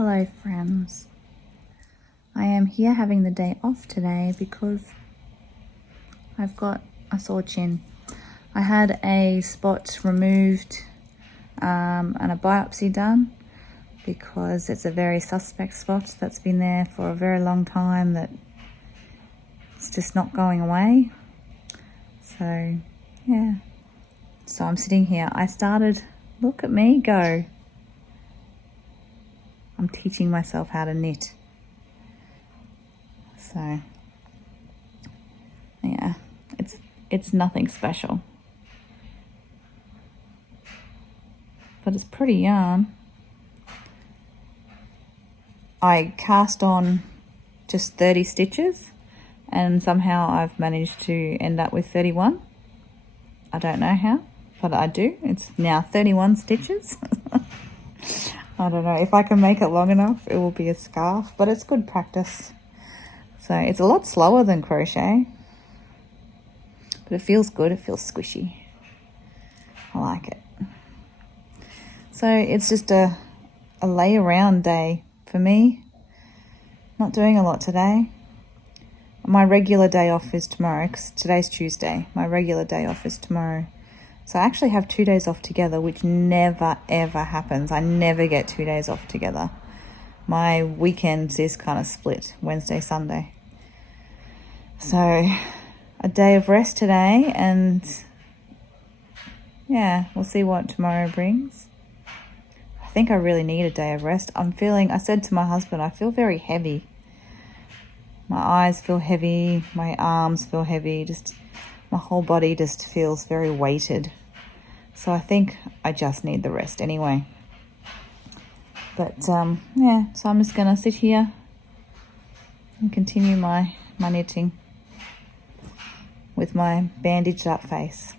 Hello friends, I am here having the day off today because I've got a sore chin. I had a spot removed and a biopsy done because it's a very suspect spot that's been there for a very long time that it's just not going away. So yeah, so I'm sitting here. I started, look at me go. I'm teaching myself how to knit. So yeah, it's nothing special, but it's pretty yarn. I cast on just 30 stitches and somehow I've managed to end up with 31. I don't know how, but I do. It's now 31 stitches. I don't know, if I can make it long enough, it will be a scarf, but it's good practice. So it's a lot slower than crochet, but it feels good, it feels squishy. I like it. So it's just a lay around day for me. Not doing a lot today. My regular day off is tomorrow, because today's Tuesday. My regular day off is tomorrow. So I actually have 2 days off together, which never ever happens. I never get 2 days off together. My weekends is kind of split, Wednesday, Sunday. So a day of rest today, and yeah, we'll see what tomorrow brings. I think I really need a day of rest. I said to my husband, I feel very heavy. My eyes feel heavy, my arms feel heavy, just my whole body just feels very weighted. So I think I just need the rest anyway. But yeah, so I'm just gonna sit here and continue my knitting with my bandaged up face.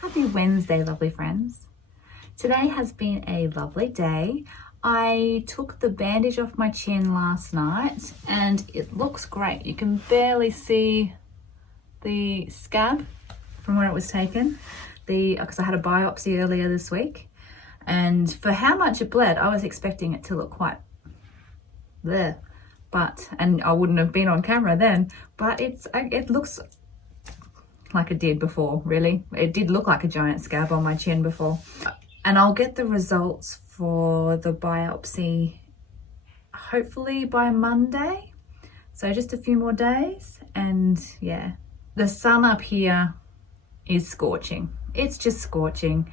Happy Wednesday, lovely friends. Today has been a lovely day. I took the bandage off my chin last night and it looks great. You can barely see the scab from where it was taken, because I had a biopsy earlier this week. And for how much it bled, I was expecting it to look quite there, and I wouldn't have been on camera then, but it looks like it did before, really. It did look like a giant scab on my chin before. And I'll get the results for the biopsy hopefully by Monday. So just a few more days. And yeah, the sun up here is scorching. It's just scorching.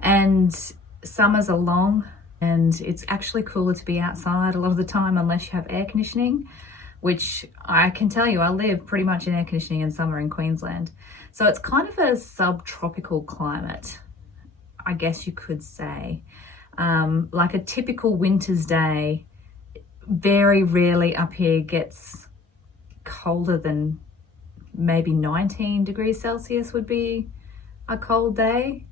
And summers are long and it's actually cooler to be outside a lot of the time unless you have air conditioning, which I can tell you, I live pretty much in air conditioning in summer in Queensland. So it's kind of a subtropical climate, I guess you could say. Like a typical winter's day, very rarely up here gets colder than maybe 19 degrees Celsius would be a cold day.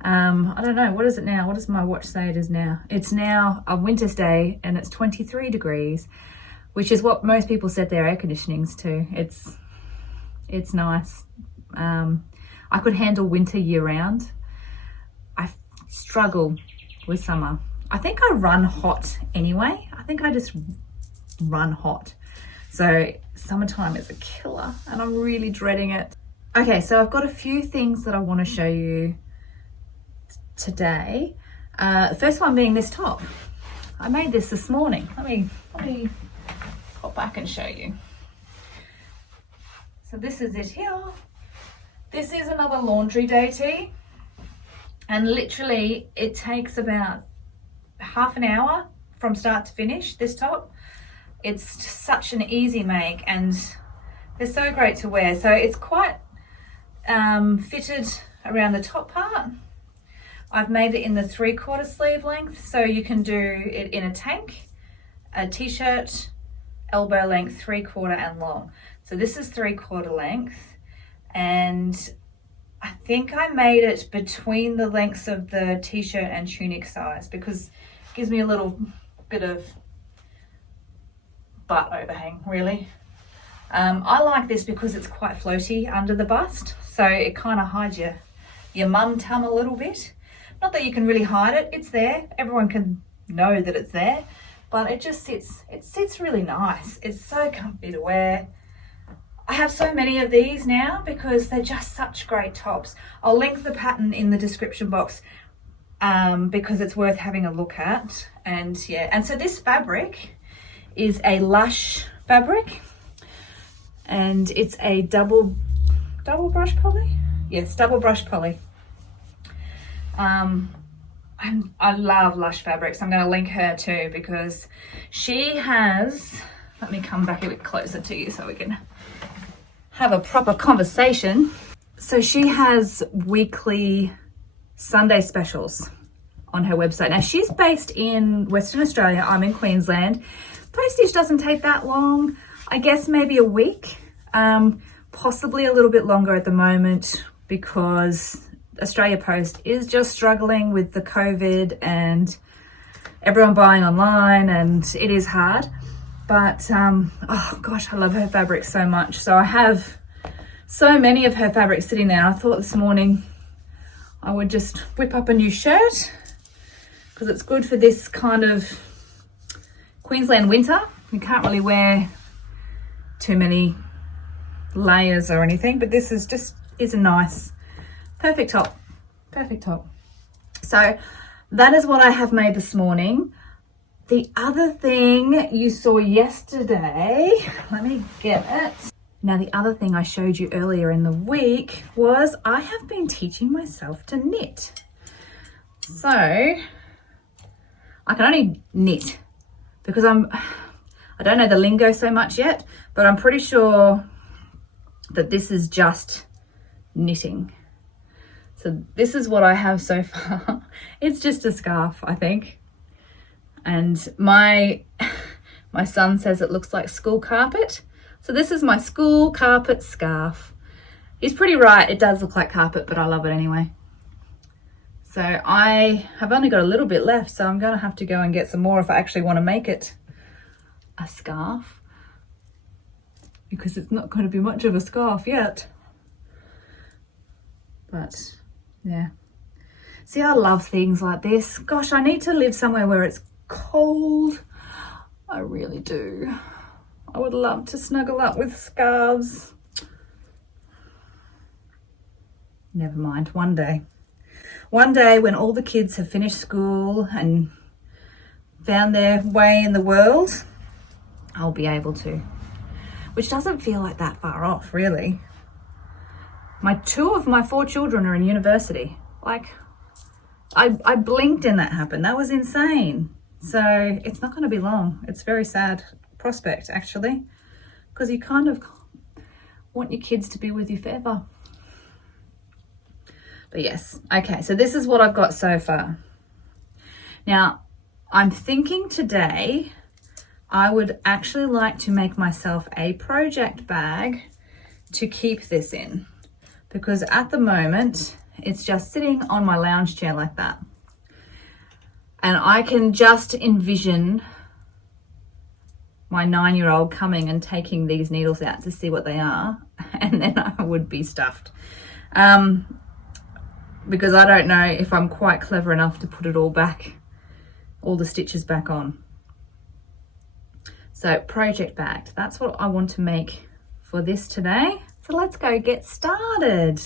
I don't know, what is it now? What does my watch say it is now? It's now a winter's day and it's 23 degrees, which is what most people set their air conditionings to. It's nice. I could handle winter year round. I struggle with summer. I think I run hot anyway. I think I just run hot. So summertime is a killer and I'm really dreading it. Okay, so I've got a few things that I want to show you today. The first one being this top. I made this morning. Let me pop back and show you. So this is it here. This is another laundry day tee. And literally it takes about half an hour from start to finish, this top. It's just such an easy make and they're so great to wear. So it's quite fitted around the top part. I've made it in the 3/4 sleeve length, so you can do it in a tank, a t-shirt, elbow length, 3/4 and long. So this is 3/4 length, and I think I made it between the lengths of the t-shirt and tunic size because it gives me a little bit of butt overhang, really. I like this because it's quite floaty under the bust, so it kind of hides your mum tum a little bit. Not that you can really hide it, it's there. Everyone can know that it's there, but it just sits really nice. It's so comfy to wear. I have so many of these now because they're just such great tops. I'll link the pattern in the description box because it's worth having a look at. And yeah, and so this fabric is a Lush fabric and it's a double brush poly? Yes, double brush poly. I love Lush fabrics. I'm going to link her too because she has, let me come back a bit closer to you so we can have a proper conversation. So she has weekly Sunday specials on her website. Now she's based in Western Australia. I'm in Queensland. Postage doesn't take that long. I guess maybe a week, possibly a little bit longer at the moment because Australia Post is just struggling with the COVID and everyone buying online and it is hard. But, oh gosh, I love her fabric so much. So I have so many of her fabrics sitting there. And I thought this morning I would just whip up a new shirt because it's good for this kind of Queensland winter. You can't really wear too many layers or anything, but this is a nice, perfect top. So that is what I have made this morning. The other thing you saw yesterday, let me get it. Now, the other thing I showed you earlier in the week was I have been teaching myself to knit. So I can only knit because I don't know the lingo so much yet, but I'm pretty sure that this is just knitting. So this is what I have so far. It's just a scarf, I think. And my son says it looks like school carpet. So this is my school carpet scarf. He's pretty right, it does look like carpet, but I love it anyway. So I have only got a little bit left, so I'm gonna have to go and get some more if I actually want to make it a scarf, because it's not going to be much of a scarf yet. But yeah, see, I love things like this. Gosh, I need to live somewhere where it's cold. I really do. I would love to snuggle up with scarves. Never mind, one day when all the kids have finished school and found their way in the world, I'll be able to. Which doesn't feel like that far off, really. Two of my 4 children are in university. Like, I blinked and that happened. That was insane. So it's not going to be long. It's a very sad prospect, actually, because you kind of want your kids to be with you forever. But yes, okay, so this is what I've got so far. Now, I'm thinking today I would actually like to make myself a project bag to keep this in, because at the moment it's just sitting on my lounge chair like that. And I can just envision my 9-year-old coming and taking these needles out to see what they are, and then I would be stuffed. Because I don't know if I'm quite clever enough to put it all back, all the stitches back on. So project bag, that's what I want to make for this today. So let's go get started.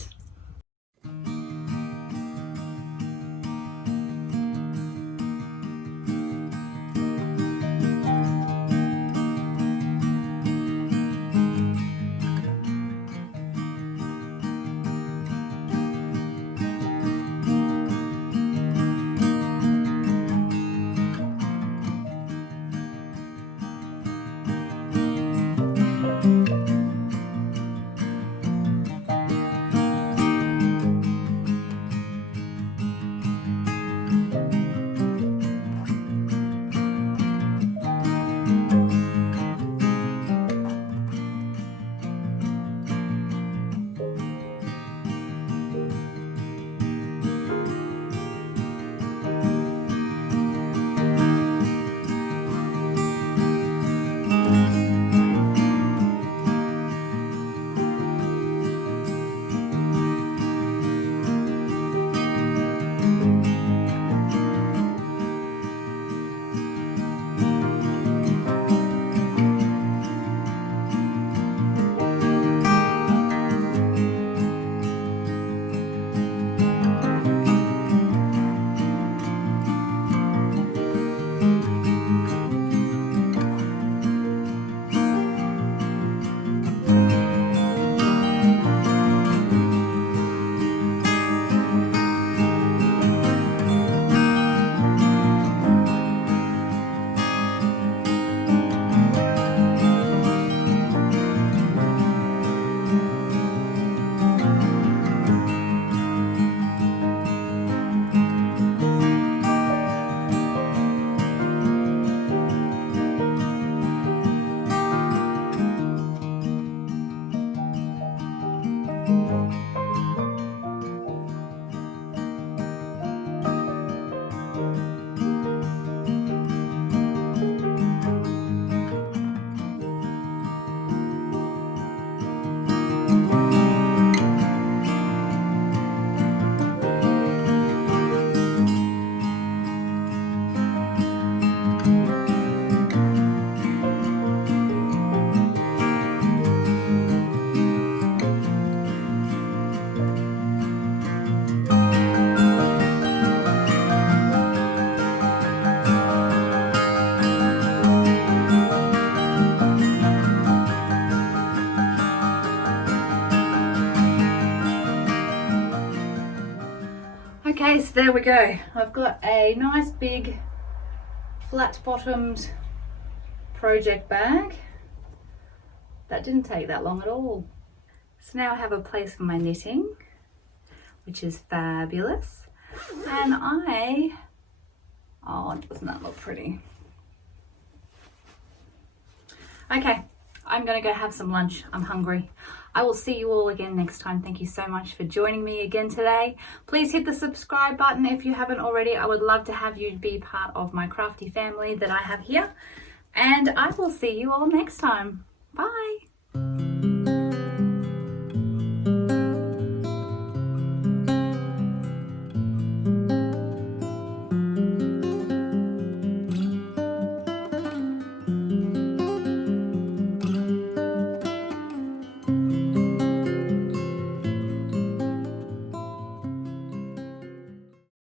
Okay, so there we go. I've got a nice big flat-bottomed project bag. That didn't take that long at all. So now I have a place for my knitting, which is fabulous. And doesn't that look pretty? Okay, I'm gonna go have some lunch. I'm hungry. I will see you all again next time. Thank you so much for joining me again today. Please hit the subscribe button if you haven't already. I would love to have you be part of my crafty family that I have here. And I will see you all next time. Bye.